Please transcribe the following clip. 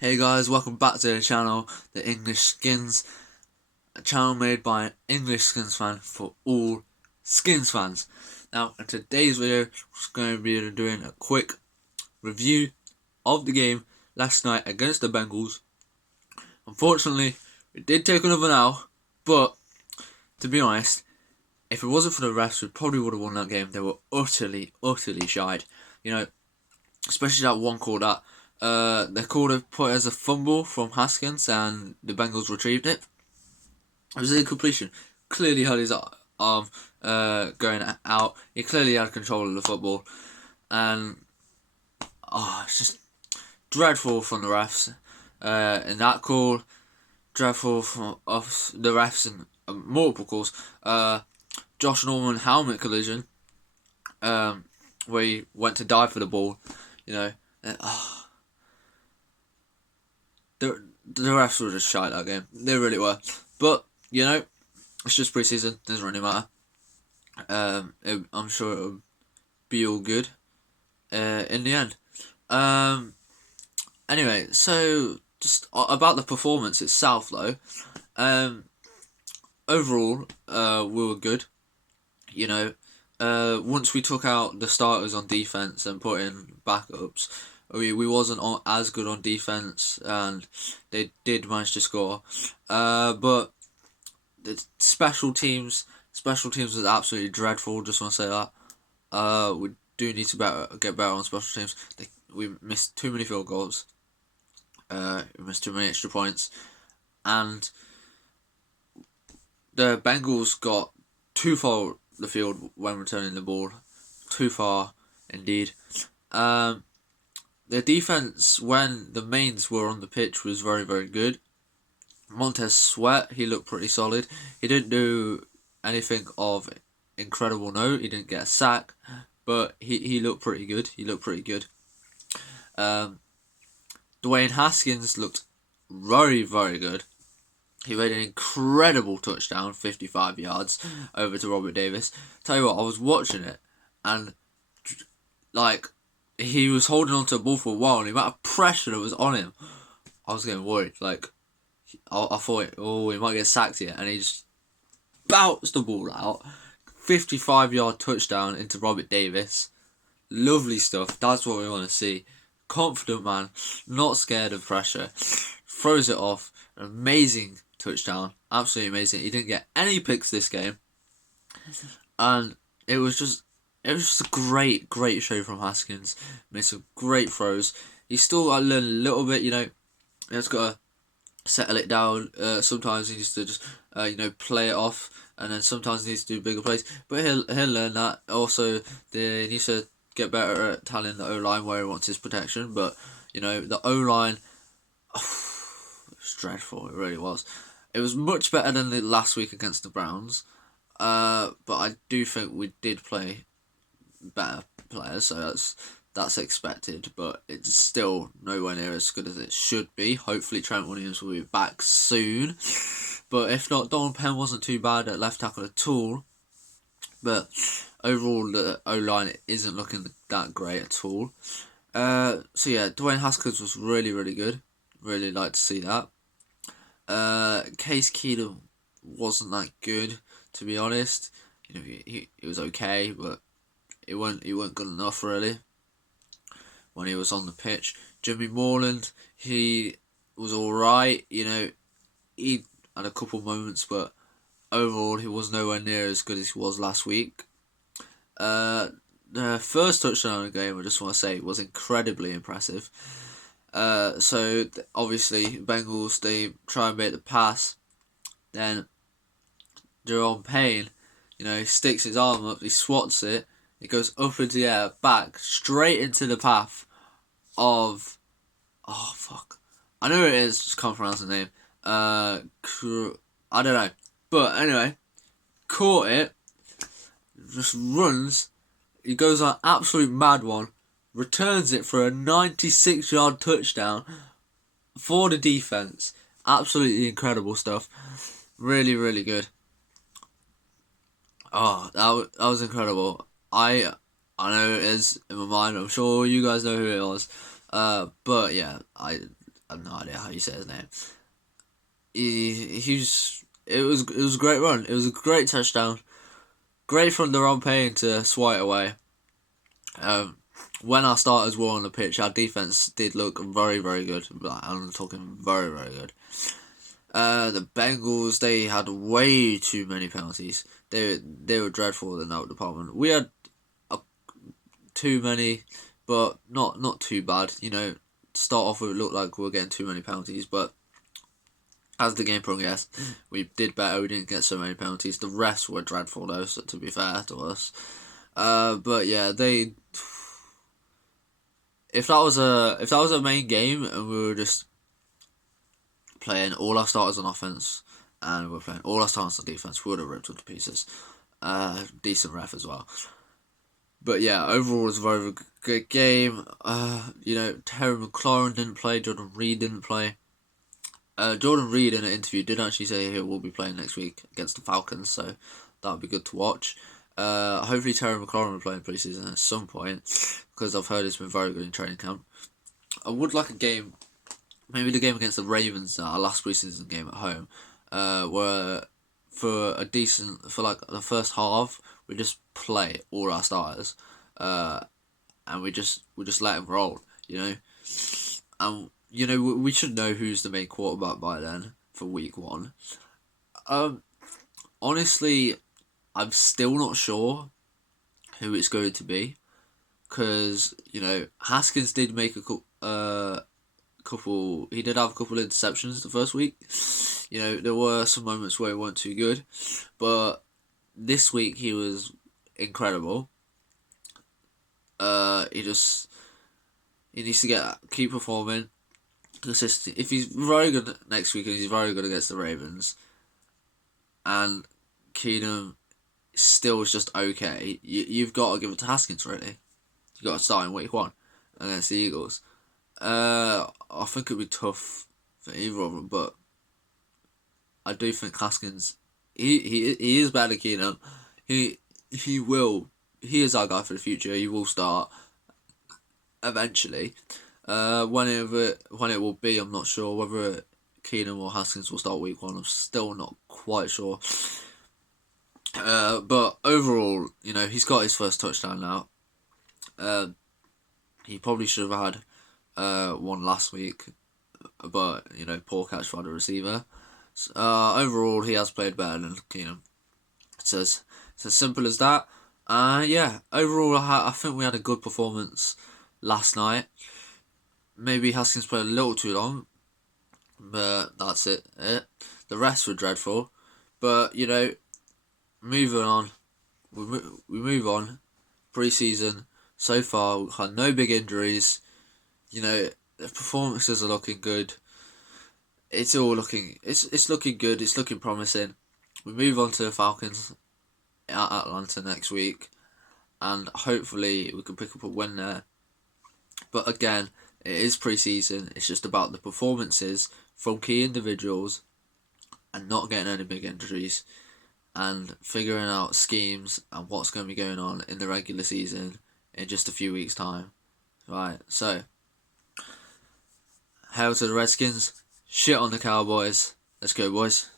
Hey guys, welcome back to the channel, The English Skins, a channel made by an English Skins fan for all Skins fans. Now, in today's video, we're just going to be doing a quick review of the game last night against the Bengals. Unfortunately, we did take another L, but to be honest, if it wasn't for the refs, we probably would have won that game. They were utterly shied. You know, especially that one call that they called it, put it as a fumble from Haskins, and the Bengals retrieved it. It was an incompletion. Clearly had his arm going out. He clearly had control of the football, and it's just dreadful from the refs. In that call, dreadful from the refs and multiple calls. Josh Norman helmet collision, where he went to dive for the ball. You know, the refs were just shy that game. They really were. But you know, it's just preseason. Doesn't really matter. I'm sure it'll be all good in the end. Anyway, so just about the performance itself, though. Overall, we were good. You know, once we took out the starters on defense and put in backups, we wasn't as good on defense, and they did manage to score. But the special teams was absolutely dreadful. Just want to say that. We do need to get better on special teams. We missed too many field goals. We missed too many extra points, and the Bengals got too far the field when returning the ball. Too far, indeed. The defense when the mains were on the pitch was very good. Montez Sweat, he looked pretty solid. He didn't do anything of incredible note. He didn't get a sack, but he looked pretty good. Dwayne Haskins looked very good. He made an incredible touchdown, 55 yards, over to Robert Davis. Tell you what, I was watching it, and he was holding on to the ball for a while, and the amount of pressure that was on him, I was getting worried. I thought, he might get sacked here, and he just bounced the ball out. 55-yard touchdown into Robert Davis. Lovely stuff. That's what we want to see. Confident man, not scared of pressure. Throws it off. An amazing touchdown. Absolutely amazing. He didn't get any picks this game. And it was just a great show from Haskins. Made some great throws. He's still learned a little bit, you know. He's got to settle it down. Sometimes he needs to just play it off, and then sometimes he needs to do bigger plays. But he'll learn that. Also, he needs to get better at telling the O-line where he wants his protection. But you know, the O-line, it was dreadful. It really was. It was much better than the last week against the Browns. But I do think we did play better players, so that's expected, but it's still nowhere near as good as it should be. Hopefully Trent Williams will be back soon, but if not, Don Penn wasn't too bad at left tackle at all. But overall, the O-line isn't looking that great at all. So yeah, Dwayne Haskins was really good. Really like to see that. Case Keenum wasn't that good, to be honest. You know, he was okay, but he weren't good enough really when he was on the pitch. Jimmy Moreland, he was alright, you know, he had a couple moments, but overall he was nowhere near as good as he was last week. The first touchdown in the game, I just want to say, was incredibly impressive. So obviously Bengals, they try and make the pass, then Jerome Payne, you know, he sticks his arm up, he swats it, it goes up into the air, back, straight into the path of... Oh, fuck. I know it is, just can't pronounce the name. I don't know. But anyway, caught it, just runs, he goes on an absolute mad one, returns it for a 96-yard touchdown for the defense. Absolutely incredible stuff. Really good. Oh, that was incredible. I know it is in my mind. I'm sure you guys know who it was. But yeah, I have no idea how you say his name. It was a great run. It was a great touchdown. Great from Deron Payne to swipe away. When our starters were on the pitch, our defense did look very, very good. I'm talking very, very good. The Bengals, they had way too many penalties. They were dreadful in that department. We had too many, but not too bad. You know, to start off with, it looked like we were getting too many penalties, but as the game progressed, we did better. We didn't get so many penalties. The refs were dreadful though, so to be fair to us. But yeah, if that was a main game and we were just playing all our starters on offense and we were playing all our starters on defense, we would have ripped them to pieces. Decent ref as well. But yeah, overall it was a very, very good game. You know, Terry McLaurin didn't play, Jordan Reed didn't play. Jordan Reed in an interview did actually say he will be playing next week against the Falcons, so that would be good to watch. Hopefully Terry McLaurin will play in preseason at some point, because I've heard it's been very good in training camp. I would like a game, maybe the game against the Ravens, our last preseason game at home, where for like the first half, we just play all our starters, and we just let them roll, you know, and you know we should know who's the main quarterback by then for week 1. Honestly, I'm still not sure who it's going to be, because you know Haskins did make he did have a couple of interceptions the first week. You know, there were some moments where he weren't too good, but this week he was incredible. He needs to keep performing consistent. If he's very good next week and he's very good against the Ravens, and Keenum still is just okay, you've got to give it to Haskins, really. You've got to start in week 1 against the Eagles. I think it'd be tough for either of them, but I do think Haskins, he is better than Keenum. He is our guy for the future. He will start eventually. When it will be, I'm not sure. Whether Keenum or Haskins will start week 1, I'm still not quite sure. But overall, you know, he's got his first touchdown now. He probably should have had one last week, but you know, poor catch by the receiver. Overall, he has played better than Keenum. It's as simple as that. Yeah, overall, I think we had a good performance last night. Maybe Haskins played a little too long, but that's it. The rest were dreadful. But, you know, moving on. We move on. Pre-season, so far, we've had no big injuries. You know, the performances are looking good. It's looking good. It's looking promising. We move on to the Falcons at Atlanta next week, and hopefully we can pick up a win there. But again, it is pre-season. It's just about the performances from key individuals and not getting any big injuries and figuring out schemes and what's going to be going on in the regular season in just a few weeks' time. Right, so hail to the Redskins, shit on the Cowboys. Let's go, boys.